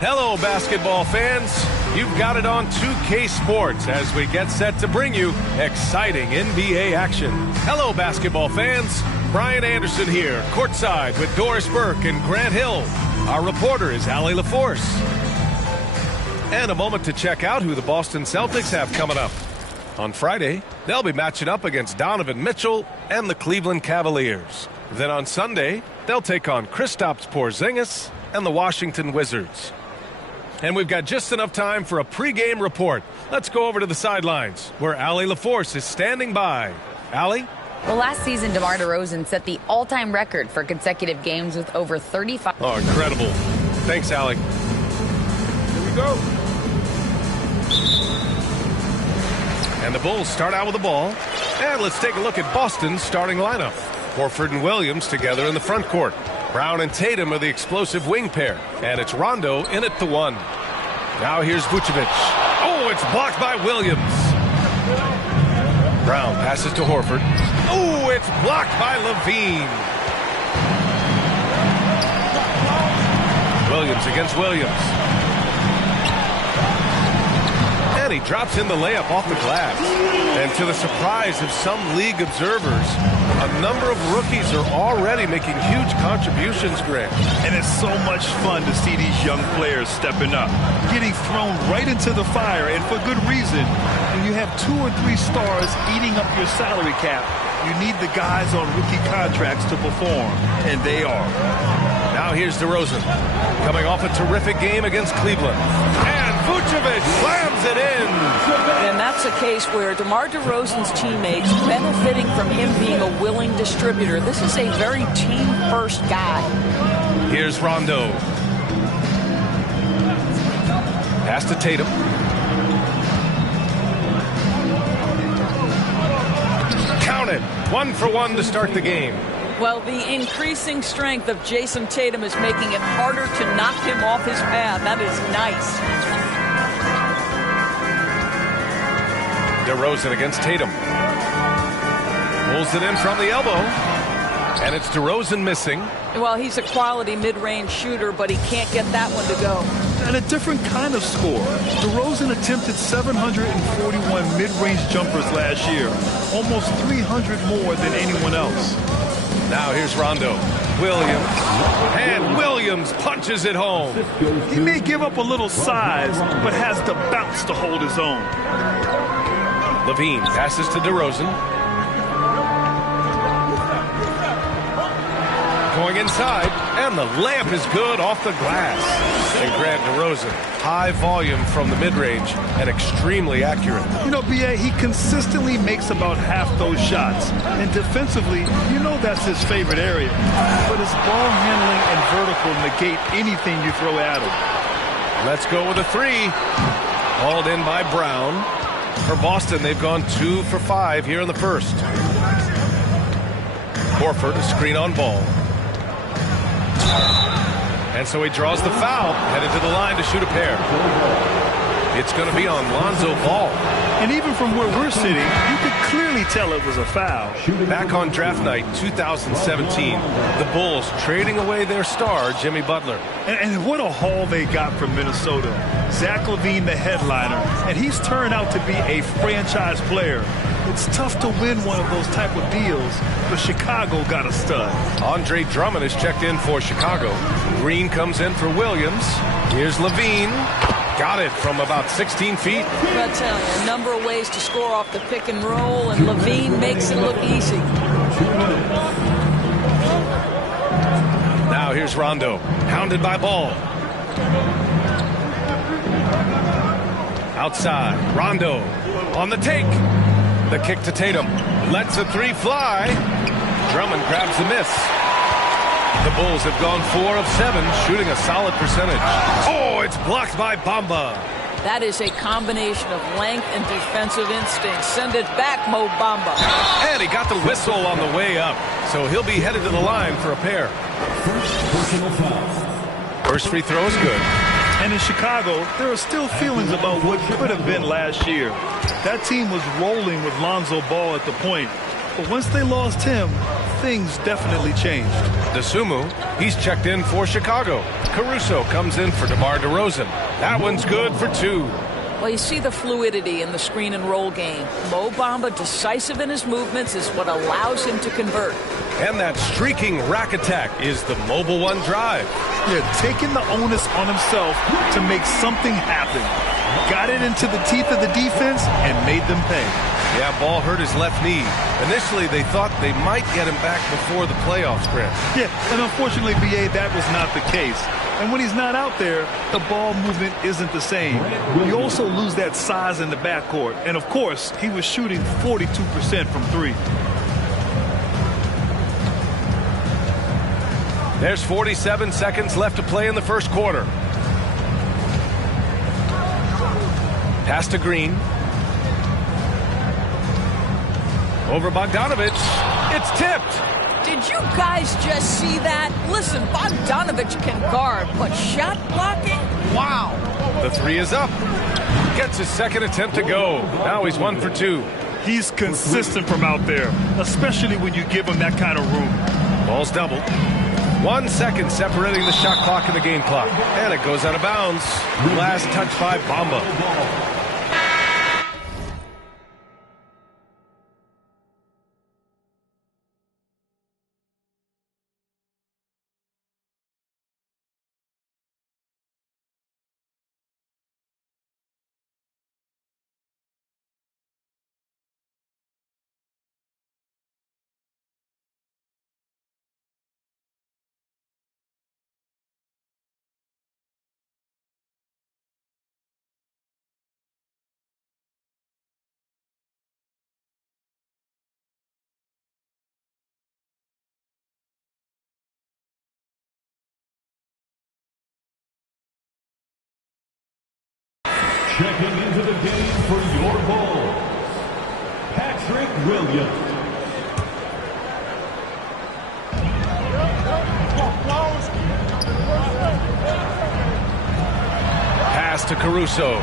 Hello, basketball fans. You've got it on 2K Sports as we get set to bring you exciting NBA action. Hello, basketball fans. Brian Anderson here, courtside with Doris Burke and Grant Hill. Our reporter is Allie LaForce. And a moment to check out who the Boston Celtics have coming up. On Friday, they'll be matching up against Donovan Mitchell and the Cleveland Cavaliers. Then on Sunday, they'll take on Kristaps Porzingis and the Washington Wizards. And we've got just enough time for a pregame report. Let's go over to the sidelines, where Allie LaForce is standing by. Allie? Well, last season, DeMar DeRozan set the all-time record for consecutive games with over 35. Oh, incredible. Thanks, Allie. Here we go. And the Bulls start out with the ball. And let's take a look at Boston's starting lineup. Horford and Williams together in the front court. Brown and Tatum are the explosive wing pair. And it's Rondo in at the 1. Now here's Vucevic. Oh, it's blocked by Williams. Brown passes to Horford. Oh, it's blocked by Levine. Williams against Williams. And he drops in the layup off the glass. And to the surprise of some league observers, a number of rookies are already making huge contributions, Grant. And it's so much fun to see these young players stepping up, getting thrown right into the fire, and for good reason. When you have 2 or 3 stars eating up your salary cap, you need the guys on rookie contracts to perform, and they are. Now here's DeRozan, coming off a terrific game against Cleveland. And Vucevic slams it in. And that's a case where DeMar DeRozan's teammates benefiting from him being a willing distributor. This is a very team-first guy. Here's Rondo. Pass to Tatum. Count it. 1 for 1 to start the game. Well, the increasing strength of Jason Tatum is making it harder to knock him off his path. That is nice. DeRozan against Tatum. Pulls it in from the elbow. And it's DeRozan missing. Well, he's a quality mid-range shooter, but he can't get that one to go. And a different kind of score. DeRozan attempted 741 mid-range jumpers last year. Almost 300 more than anyone else. Now here's Rondo. Williams. And Williams punches it home. He may give up a little size, but has the bounce to hold his own. Levine passes to DeRozan. Going inside, and the layup is good off the glass. And Grant DeRozan, high volume from the mid-range and extremely accurate. You know, B.A., he consistently makes about half those shots. And defensively, you know that's his favorite area. But his ball handling and vertical negate anything you throw at him. Let's go with a 3. Hauled in by Brown. For Boston, they've gone 2 for 5 here in the first. Horford, a screen on ball. And so he draws the foul, headed to the line to shoot a pair. It's going to be on Lonzo Ball. And even from where we're sitting, you could clearly tell it was a foul. Back on draft night 2017, the Bulls trading away their star, Jimmy Butler. And what a haul they got from Minnesota. Zach LaVine, the headliner, and he's turned out to be a franchise player. It's tough to win one of those type of deals, but Chicago got a stud. Andre Drummond is checked in for Chicago. Green comes in for Williams. Here's Levine. Got it from about 16 feet. I'll tell you, a number of ways to score off the pick and roll, and Levine makes it look easy. Now here's Rondo, hounded by Ball. Outside, Rondo on the take. The kick to Tatum. Lets a 3 fly. Drummond grabs the miss. The Bulls have gone 4 of 7, shooting a solid percentage. Oh, it's blocked by Bamba. That is a combination of length and defensive instinct. Send it back, Mo Bamba. And he got the whistle on the way up, so he'll be headed to the line for a pair. First free throw is good. And in Chicago, there are still feelings about what could have been last year. That team was rolling with Lonzo Ball at the point. But once they lost him, things definitely changed. DeSumo, he's checked in for Chicago. Caruso comes in for DeMar DeRozan. That one's good for 2. Well, you see the fluidity in the screen and roll game. Mo Bamba, decisive in his movements, is what allows him to convert. And that streaking rack attack is the Mobile One drive. Yeah, taking the onus on himself to make something happen. Got it into the teeth of the defense and made them pay. Yeah, ball hurt his left knee. Initially, they thought they might get him back before the playoff sprint. Yeah, and unfortunately, BA, that was not the case. And when he's not out there, the ball movement isn't the same. You also lose that size in the backcourt. And, of course, he was shooting 42% from 3. There's 47 seconds left to play in the first quarter. Pass to Green. Over Bogdanovich. It's tipped. Did you guys just see that? Listen, Bogdanovich can guard, but shot blocking? Wow. The 3 is up. Gets his second attempt to go. Now he's 1 for 2. He's consistent from out there, especially when you give him that kind of room. Ball's doubled. 1 second separating the shot clock and the game clock. And it goes out of bounds. Last touch by Bamba. Checking into the game for your Bulls, Patrick Williams. Pass to Caruso.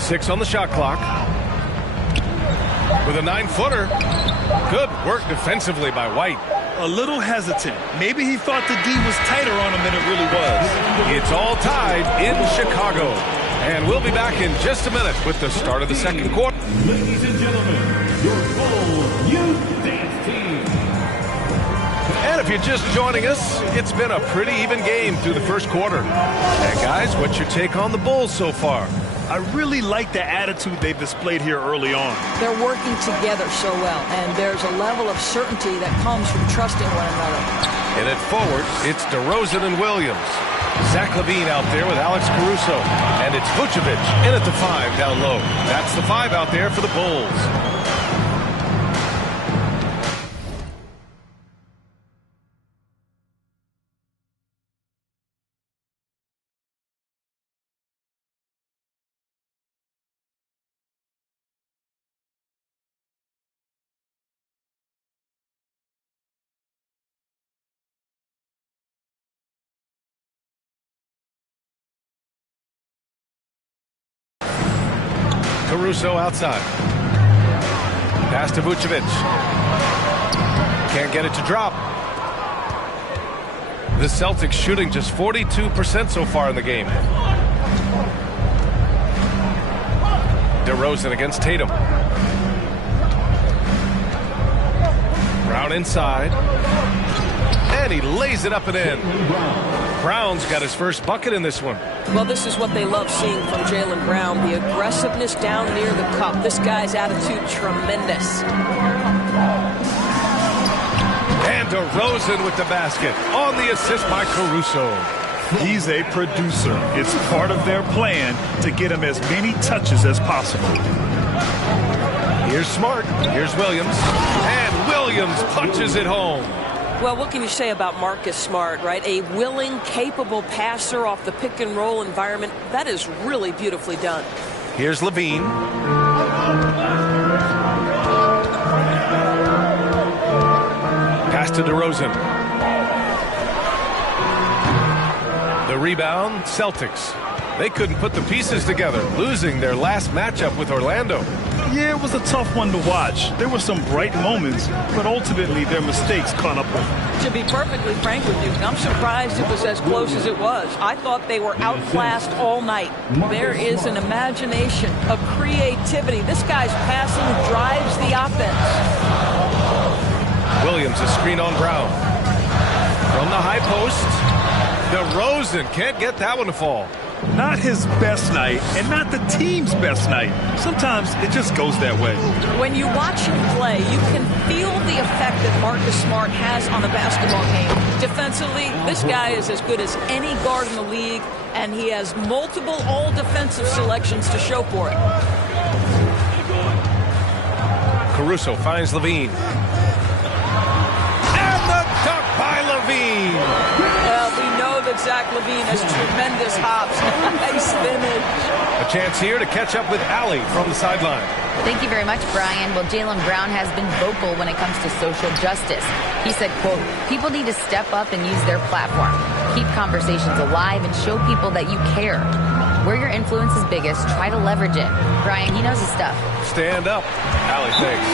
6 on the shot clock. With a 9-footer. Good work defensively by White. A little hesitant. Maybe he thought the D was tighter on him than it really was. It's all tied in Chicago. And we'll be back in just a minute with the start of the second quarter. Ladies and gentlemen, your Bulls Youth Dance Team. And if you're just joining us, it's been a pretty even game through the first quarter. And guys, what's your take on the Bulls so far? I really like the attitude they've displayed here early on. They're working together so well, and there's a level of certainty that comes from trusting one another. In it forward, it's DeRozan and Williams. Zach LaVine out there with Alex Caruso. And it's Vucevic in at the 5 down low. That's the 5 out there for the Bulls. Caruso outside. Pass to Vucevic. Can't get it to drop. The Celtics shooting just 42% so far in the game. DeRozan against Tatum. Brown inside. And he lays it up and in. Brown's got his first bucket in this one. Well, this is what they love seeing from Jaylen Brown, the aggressiveness down near the cup. This guy's attitude, tremendous. And DeRozan with the basket on the assist by Caruso. He's a producer. It's part of their plan to get him as many touches as possible. Here's Smart. Here's Williams. And Williams punches it home. Well, what can you say about Marcus Smart, right? A willing, capable passer off the pick-and-roll environment. That is really beautifully done. Here's LaVine. Pass to DeRozan. The rebound, Celtics. They couldn't put the pieces together, losing their last matchup with Orlando. Yeah, it was a tough one to watch. There were some bright moments, but ultimately their mistakes caught up with them. To be perfectly frank with you, I'm surprised it was as close as it was. I thought they were outclassed all night. There is an imagination, a creativity. This guy's passing drives the offense. Williams, a screen on Brown. From the high post, DeRozan can't get that one to fall. Not his best night, and not the team's best night. Sometimes it just goes that way. When you watch him play, you can feel the effect that Marcus Smart has on the basketball game. Defensively, this guy is as good as any guard in the league, and he has multiple all-defensive selections to show for it. Caruso finds Levine. And the dunk by Levine. Well, we know that Zach Levine has tremendous hops. Nice finish. A chance here to catch up with Allie from the sideline. Thank you very much, Brian. Well, Jaylen Brown has been vocal when it comes to social justice. He said, quote, "People need to step up and use their platform. Keep conversations alive and show people that you care. Where your influence is biggest, try to leverage it." Brian, he knows his stuff. Stand up. Allie, thanks.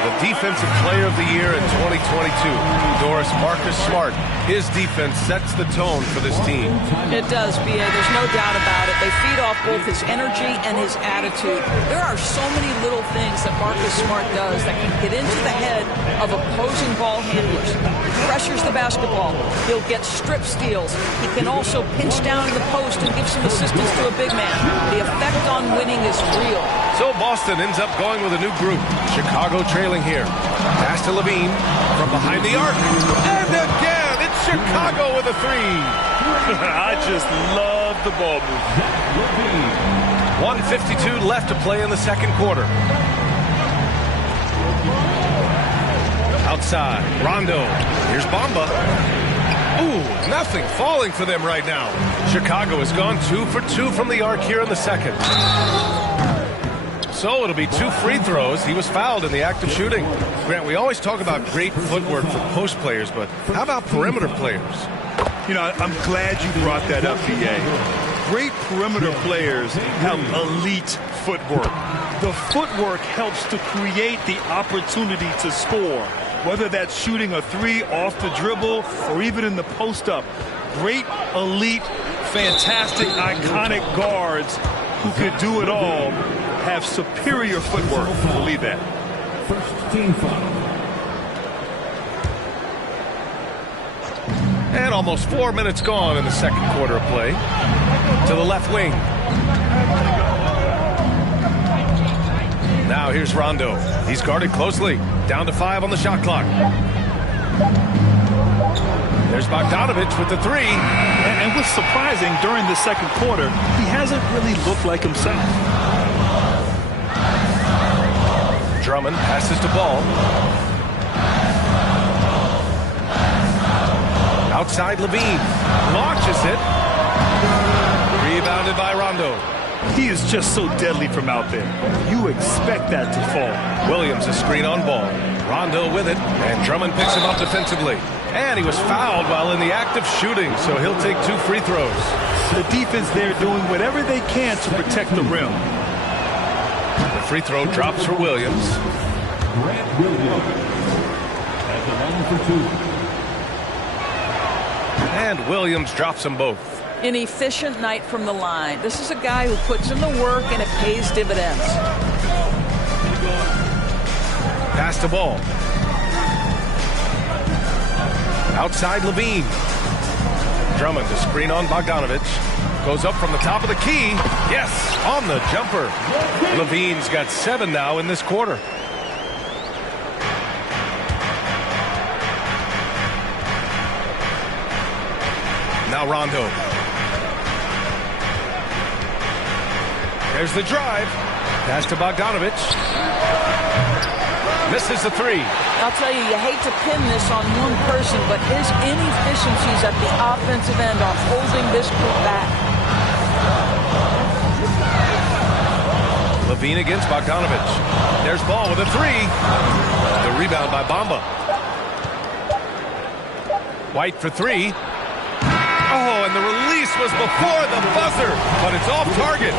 The Defensive Player of the Year in 2022, Doris Marcus Smart. His defense sets the tone for this team. It does, B.A. There's no doubt about it. They feed off both his energy and his attitude. There are so many little things that Marcus Smart does that can get into the head of opposing ball handlers. He pressures the basketball. He'll get strip steals. He can also pinch down in the post and give some assistance to a big man. The effect on winning is real. So Boston ends up going with a new group. Chicago trailing here. Pass to Levine from behind the arc. And again, it's Chicago with a three. I just love the ball movement. 1:52 left to play in the second quarter. Outside, Rondo. Here's Bamba. Ooh, nothing falling for them right now. Chicago has gone 2 for 2 from the arc here in the second. So it'll be 2 free throws. He was fouled in the act of shooting. Grant, we always talk about great footwork for post players, but how about perimeter players? You know, I'm glad you brought that up, B.A. Great perimeter players have elite footwork. The footwork helps to create the opportunity to score, whether that's shooting a three off the dribble or even in the post-up. Great, elite, fantastic, iconic guards who could do it all have superior footwork. Believe that. First team foul. And almost 4 minutes gone in the second quarter of play. To the left wing. Now here's Rondo. He's guarded closely. Down to 5 on the shot clock. There's Bogdanovich with the three. And what's surprising, during the second quarter, he hasn't really looked like himself. Drummond passes to Ball. Outside Levine. Launches it. Rebounded by Rondo. He is just so deadly from out there. You expect that to fall. Williams a screen on Ball. Rondo with it. And Drummond picks him up defensively. And he was fouled while in the act of shooting, so he'll take 2 free throws. The defense there doing whatever they can to protect the rim. The free throw drops for Williams. Grant Williams at the line for 2. And Williams drops them both. An efficient night from the line. This is a guy who puts in the work and it pays dividends. Pass to Ball. Outside Levine. Drummond to screen on Bogdanovich. Goes up from the top of the key. Yes, on the jumper. Levine's got 7 now in this quarter. Now Rondo. There's the drive. Pass to Bogdanovich. Misses the three. I'll tell you, you hate to pin this on one person, but his inefficiencies at the offensive end are holding this group back. Levine against Bogdanovich. There's Ball with a three. The rebound by Bamba. White for three. Oh, and the release was before the buzzer, but it's off target.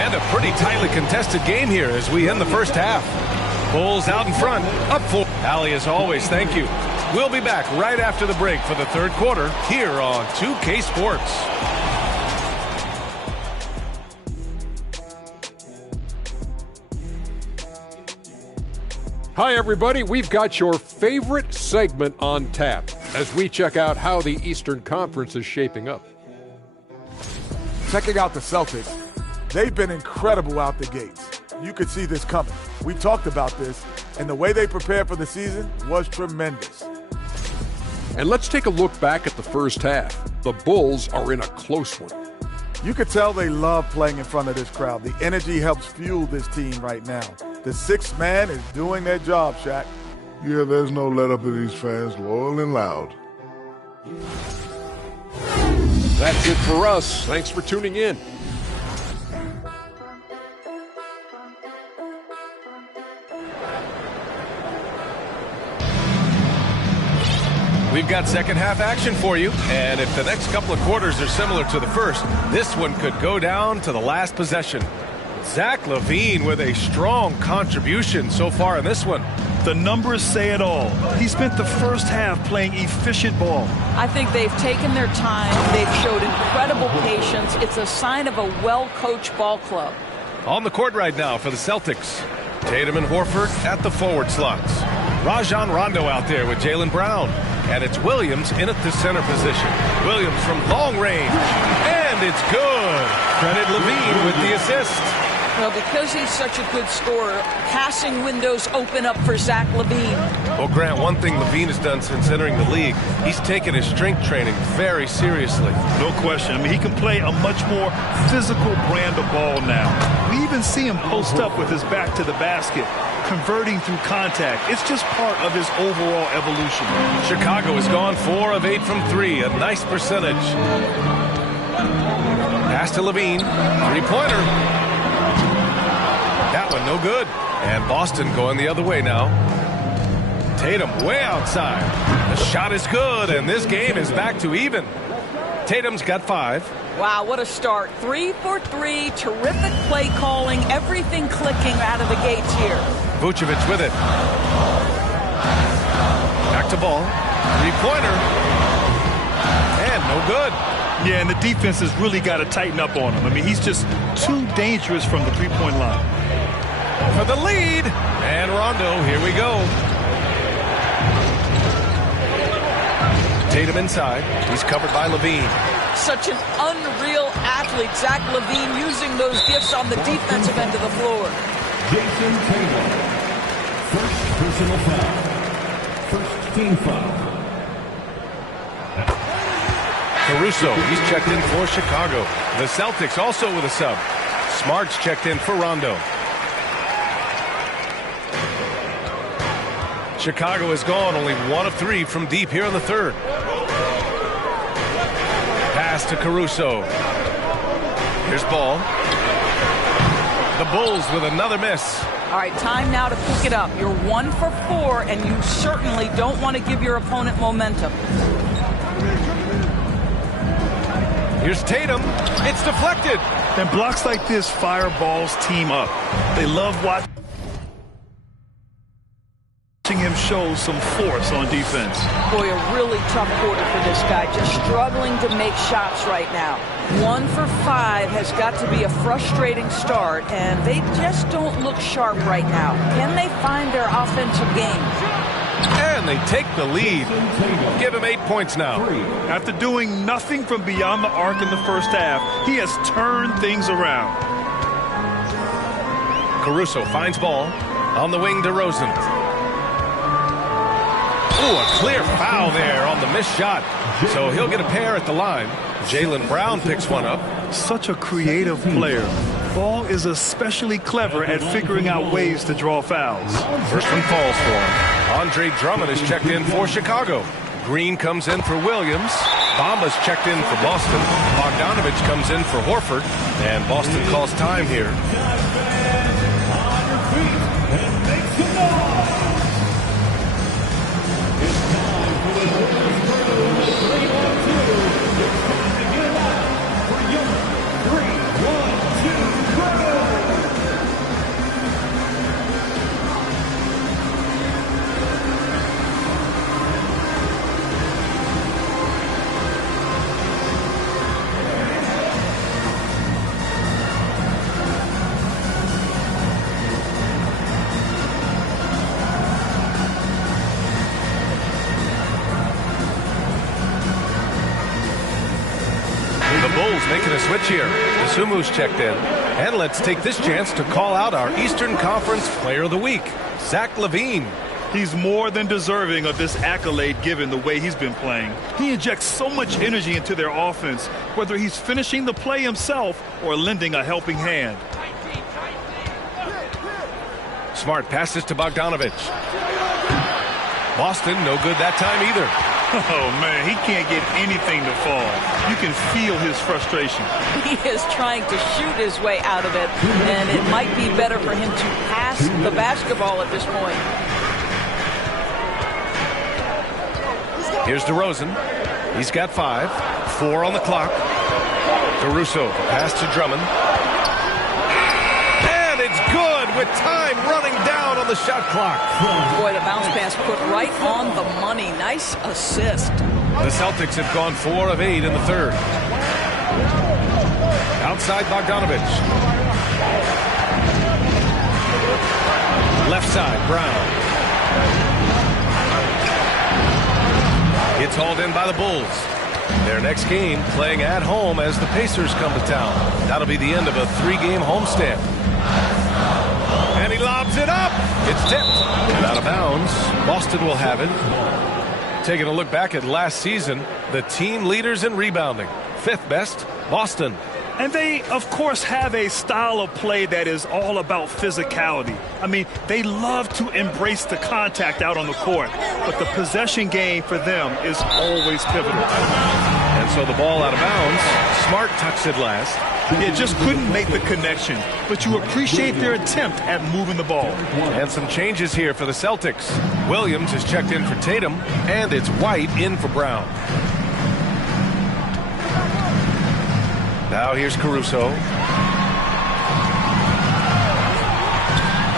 And a pretty tightly contested game here as we end the first half. Bulls out in front, up 4. Allie, as always, thank you. We'll be back right after the break for the third quarter here on 2K Sports. Hi, everybody. We've got your favorite segment on tap as we check out how the Eastern Conference is shaping up. Checking out the Celtics, they've been incredible out the gates. You could see this coming. We talked about this, and the way they prepared for the season was tremendous. And let's take a look back at the first half. The Bulls are in a close one. You could tell they love playing in front of this crowd. The energy helps fuel this team right now. The sixth man is doing their job, Shaq. Yeah, there's no let up in these fans, loyal and loud. That's it for us. Thanks for tuning in. We've got second half action for you, and if the next couple of quarters are similar to the first, this one could go down to the last possession. Zach LaVine with a strong contribution so far in this one. The numbers say it all. He spent the first half playing efficient ball. I think they've taken their time. They've showed incredible patience. It's a sign of a well-coached ball club. On the court right now for the Celtics, Tatum and Horford at the forward slots. Rajon Rondo out there with Jaylen Brown. And it's Williams in at the center position. Williams from long range. And it's good. Credit LaVine with the assist. Well, because he's such a good scorer, passing windows open up for Zach LaVine. Well, Grant, one thing LaVine has done since entering the league, he's taken his strength training very seriously. No question. I mean, he can play a much more physical brand of ball now. We even see him post up with his back to the basket, converting through contact. It's just part of his overall evolution. Chicago has gone 4 of 8 from 3, a nice percentage. Pass to LaVine, three-pointer. That one no good. And Boston going the other way now. Tatum way outside. The shot is good, and this game is back to even. Tatum's got 5. Wow, what a start. 3 for 3, terrific play calling, everything clicking out of the gates here. Vucevic with it. Back to ball. Three-pointer. And no good. Yeah, and the defense has really got to tighten up on him. I mean, he's just too dangerous from the three-point line. For the lead. And Rondo, here we go. Tatum inside. He's covered by LaVine. Such an unreal athlete, Zach LaVine, using those gifts on the defensive end of the floor. Jason Tatum. First personal foul. First team foul. Caruso, he's checked in for Chicago. The Celtics also with a sub. Smart's checked in for Rondo. Chicago has gone only 1 of 3 from deep here in the third. Pass to Caruso. Here's ball. The Bulls with another miss. All right, time now to pick it up. You're 1 for 4, and you certainly don't want to give your opponent momentum. Here's Tatum. It's deflected. And blocks like this fire Ball's team up. They love watching him show some force on defense. Boy, a really tough quarter for this guy. Just struggling to make shots right now. 1 for 5 has got to be a frustrating start, and they just don't look sharp right now. Can they find their offensive game? And they take the lead. Give him 8 points now. After doing nothing from beyond the arc in the first half, he has turned things around. Caruso finds ball. On the wing to Rosen. Ooh, a clear foul there on the missed shot. So he'll get a pair at the line. Jaylen Brown picks one up. Such a creative player. Ball is especially clever at figuring out ways to draw fouls. First one falls for him. Andre Drummond is checked in for Chicago. Green comes in for Williams. Bamba's checked in for Boston. Bogdanovich comes in for Horford. And Boston calls time here. The Bulls making a switch here. Isumu's checked in. And let's take this chance to call out our Eastern Conference Player of the Week, Zach LaVine. He's more than deserving of this accolade given the way he's been playing. He injects so much energy into their offense, whether he's finishing the play himself or lending a helping hand. Smart passes to Bogdanovich. Boston, no good that time either. Oh, man, he can't get anything to fall. You can feel his frustration. He is trying to shoot his way out of it, and it might be better for him to pass the basketball at this point. Here's DeRozan. He's got 5. 4 on the clock. Caruso, pass to Drummond. And it's good with time running down on the shot clock. Boy, the bounce pass put right on the money. Nice assist. The Celtics have gone 4 of 8 in the third. Outside Bogdanovich. Left side, Brown. It's hauled in by the Bulls. Their next game playing at home as the Pacers come to town. That'll be the end of a 3-game homestand. And he lobs it up. It's tipped and out of bounds. Boston will have it. Taking a look back at last season, the team leaders in rebounding. 5th best, Boston. And they, of course, have a style of play that is all about physicality. I mean, they love to embrace the contact out on the court, but the possession game for them is always pivotal. And so the ball out of bounds. Smart touched it last. They just couldn't make the connection, but you appreciate their attempt at moving the ball. And some changes here for the Celtics. Williams is checked in for Tatum, and it's White in for Brown. Now here's Caruso.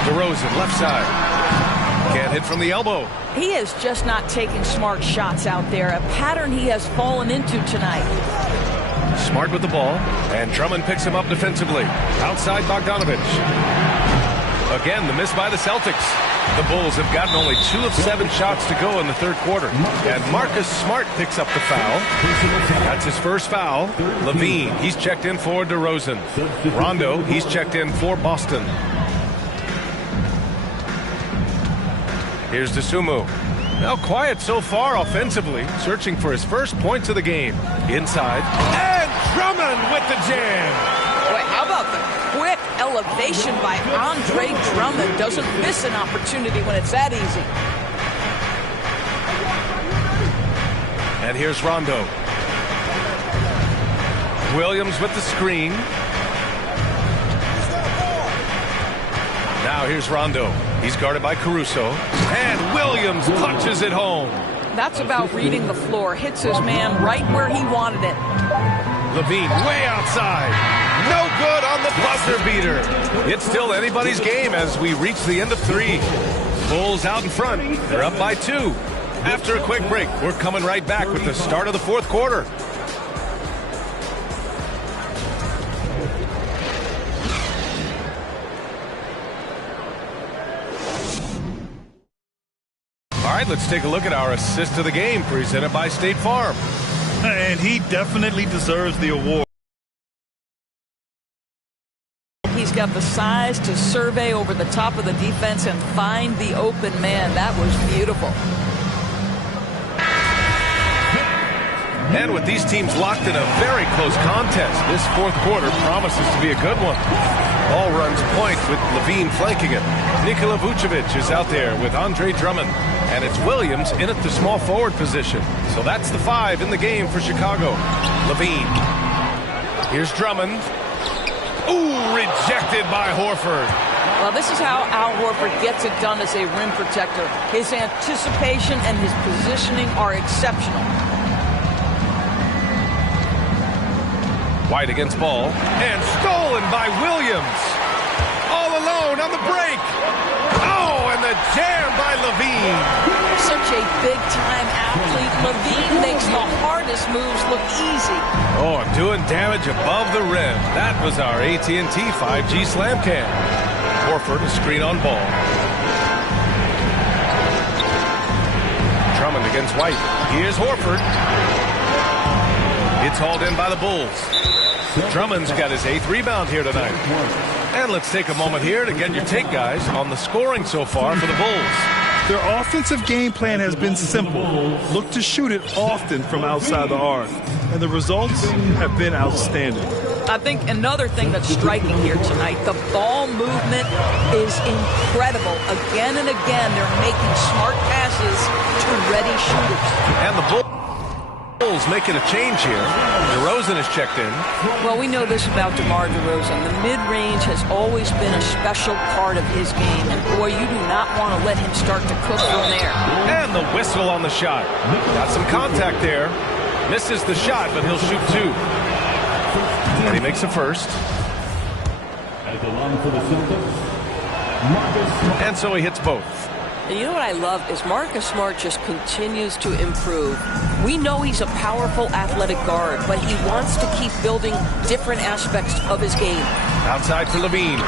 DeRozan, left side. Can't hit from the elbow. He is just not taking smart shots out there, a pattern he has fallen into tonight. Smart with the ball, and Drummond picks him up defensively. Outside Bogdanovich. Again, the miss by the Celtics. The Bulls have gotten only 2 of 7 shots to go in the third quarter. And Marcus Smart picks up the foul. That's his first foul. LaVine, he's checked in for DeRozan. Rondo, he's checked in for Boston. Here's Isumu. Now quiet so far offensively, searching for his first points of the game. Inside, and Drummond with the jam. Boy, how about the quick elevation by Andre Drummond? Doesn't miss an opportunity when it's that easy. And here's Rondo. Williams with the screen. Now here's Rondo. He's guarded by Caruso. And Williams punches it home. That's about reading the floor. Hits his man right where he wanted it. LaVine way outside. No good on the buzzer beater. It's still anybody's game as we reach the end of 3. Bulls out in front. They're up by 2. After a quick break, we're coming right back with the start of the fourth quarter. All right, let's take a look at our assist of the game presented by State Farm. And he definitely deserves the award. He's got the size to survey over the top of the defense and find the open man. That was beautiful. And with these teams locked in a very close contest, this fourth quarter promises to be a good one. Ball runs point with LaVine flanking it. Nikola Vucevic is out there with Andre Drummond. And it's Williams in at the small forward position. So that's the 5 in the game for Chicago. LaVine. Here's Drummond. Ooh, rejected by Horford. Well, this is how Al Horford gets it done as a rim protector. His anticipation and his positioning are exceptional. White against ball. And stolen by Williams. All alone on the break. Oh, and the jam by LaVine. Such a big-time athlete. LaVine makes the hardest moves look easy. Oh, doing damage above the rim. That was our AT&T 5G slam cam. Horford, a screen on ball. Drummond against White. Here's Horford. It's hauled in by the Bulls. Drummond's got his 8th rebound here tonight. And let's take a moment here to get your take, guys, on the scoring so far for the Bulls. Their offensive game plan has been simple. Look to shoot it often from outside the arc. And the results have been outstanding. I think another thing that's striking here tonight, the ball movement is incredible. Again and again, they're making smart passes to ready shooters. And the Bulls making a change here. DeRozan is checked in. Well, we know this about DeMar DeRozan. The mid-range has always been a special part of his game. And, boy, you do not want to let him start to cook from there. And the whistle on the shot. Got some contact there. Misses the shot, but he'll shoot 2. And he makes the first. At the line for the Celtics, Marcus Smart. And so he hits both. And you know what I love is Marcus Smart just continues to improve. We know he's a powerful athletic guard, but he wants to keep building different aspects of his game. Outside for Levine.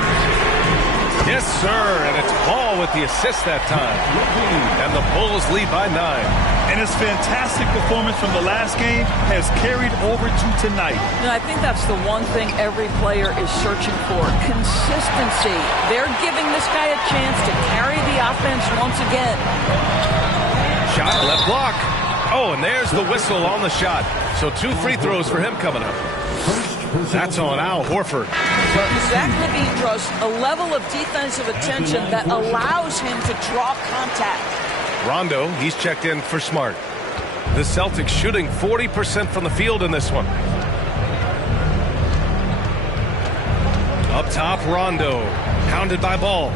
Yes, sir. And it's Ball with the assist that time. And the Bulls lead by 9. And his fantastic performance from the last game has carried over to tonight. And I think that's the one thing every player is searching for. Consistency. They're giving this guy a chance to carry the offense once again. Shot left block. Oh, and there's the whistle on the shot. So 2 free throws for him coming up. That's on Al Horford. Zach LaVine draws a level of defensive attention that allows him to draw contact. Rondo, he's checked in for Smart. The Celtics shooting 40% from the field in this one. Up top, Rondo. Hounded by Ball.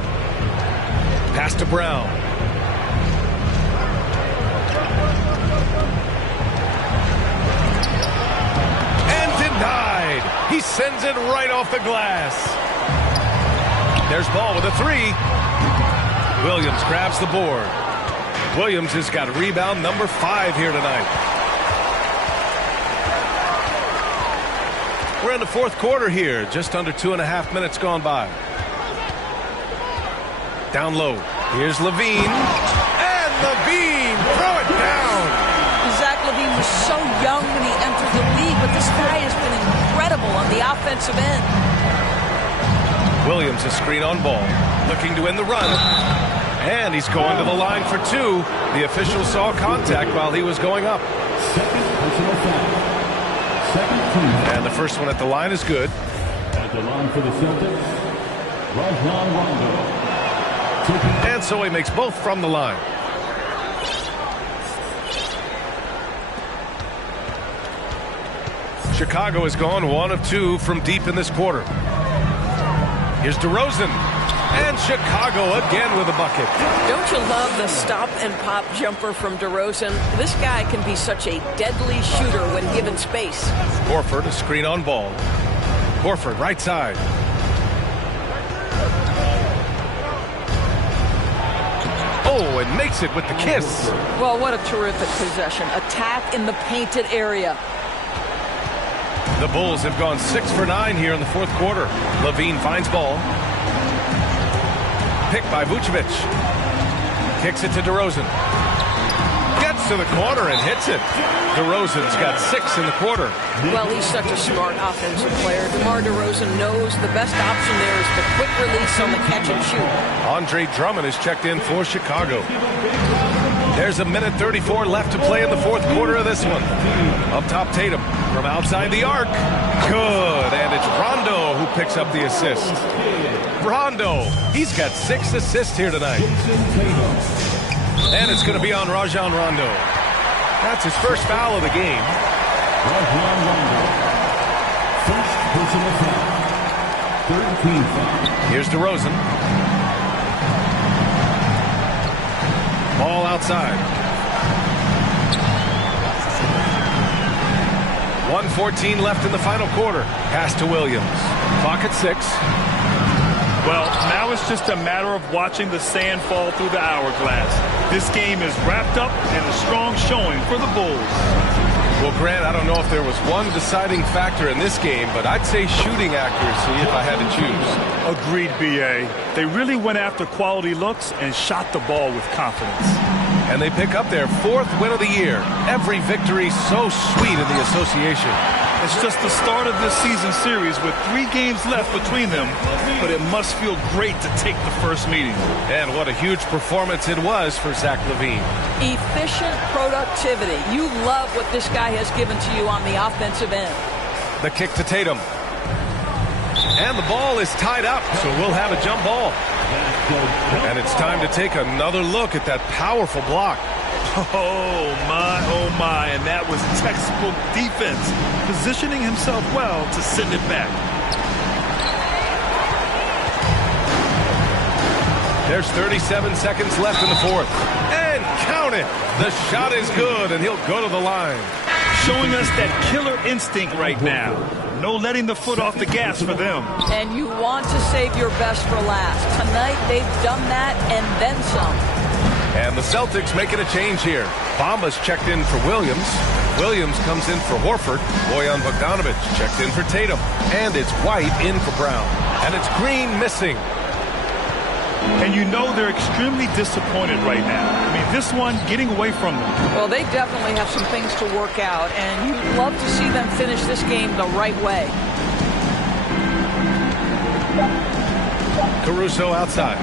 Pass to Brown. And denied. He sends it right off the glass. There's Ball with a 3. Williams grabs the board. Williams has got rebound number 5 here tonight. We're in the 4th quarter here. Just under 2.5 minutes gone by. Down low. Here's Levine. And Levine! Throw it down! Zach LaVine was so young when he entered the league, but this guy has been incredible on the offensive end. Williams, a screen on Ball. Looking to win the run. And he's going to the line for 2. The official saw contact while he was going up. And the first one at the line is good. At the line for the Celtics, Rajon Rondo. And so he makes both from the line. Chicago has gone 1 of 2 from deep in this quarter. Here's DeRozan. And Chicago again with a bucket. Don't you love the stop and pop jumper from DeRozan? This guy can be such a deadly shooter when given space. Horford, a screen on Ball. Horford, right side. Oh, and makes it with the kiss. Well, what a terrific possession. Attack in the painted area. The Bulls have gone 6 for 9 here in the 4th quarter. Levine finds Ball. Picked by Vucevic. Kicks it to DeRozan. Gets to the corner and hits it. DeRozan's got 6 in the quarter. Well, he's such a smart offensive player. DeMar DeRozan knows the best option there is the quick release on the catch and shoot. Andre Drummond is checked in for Chicago. There's a minute 34 left to play in the 4th quarter of this one. Up top, Tatum from outside the arc. Good, and it's Rondo who picks up the assist. Rondo, he's got 6 assists here tonight. And it's going to be on Rajon Rondo. That's his first foul of the game. Rajon Rondo. First personal foul. 13 foul. Here's DeRozan. Ball outside. 1:14 left in the final quarter. Pass to Williams. Clock at 6. Well, now it's just a matter of watching the sand fall through the hourglass. This game is wrapped up and a strong showing for the Bulls. Well, Grant, I don't know if there was one deciding factor in this game, but I'd say shooting accuracy if I had to choose. Agreed, B.A. They really went after quality looks and shot the ball with confidence. and they pick up their 4th win of the year. Every victory so sweet in the association. It's just the start of this season series with 3 games left between them, but it must feel great to take the first meeting. And what a huge performance it was for Zach LaVine. Efficient productivity. You love what this guy has given to you on the offensive end. The kick to Tatum. And the ball is tied up, so we'll have a jump ball. And it's time to take another look at that powerful block. Oh my, and that was textbook defense, positioning himself well to send it back. There's 37 seconds left in the 4th. And count it! The shot is good, and he'll go to the line. Showing us that killer instinct right now. No letting the foot off the gas for them. And you want to save your best for last. Tonight, they've done that and then some. And the Celtics making a change here. Bamba's checked in for Williams. Williams comes in for Horford. Bojan Bogdanovic checked in for Tatum. And it's White in for Brown. And it's Green missing. And you know they're extremely disappointed right now. I mean, this one getting away from them. Well, they definitely have some things to work out, and you'd love to see them finish this game the right way. Caruso outside.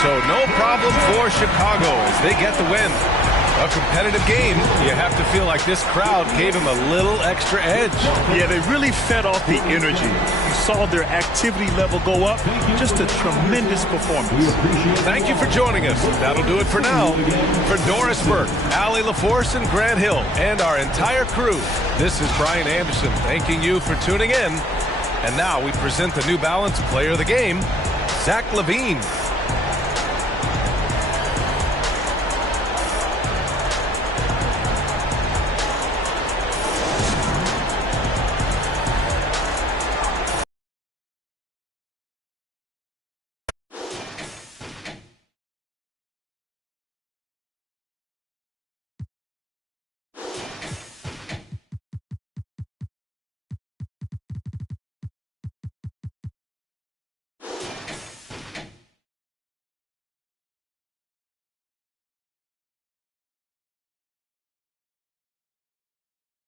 So no problem for Chicago as they get the win. A competitive game. You have to feel like this crowd gave him a little extra edge. Yeah, they really fed off the energy. You saw their activity level go up. Just a tremendous performance. Thank you for joining us. That'll do it for now. For Doris Burke, Allie LaForce, and Grant Hill, and our entire crew, this is Brian Anderson thanking you for tuning in. And now we present the New Balance Player of the Game, Zach LaVine.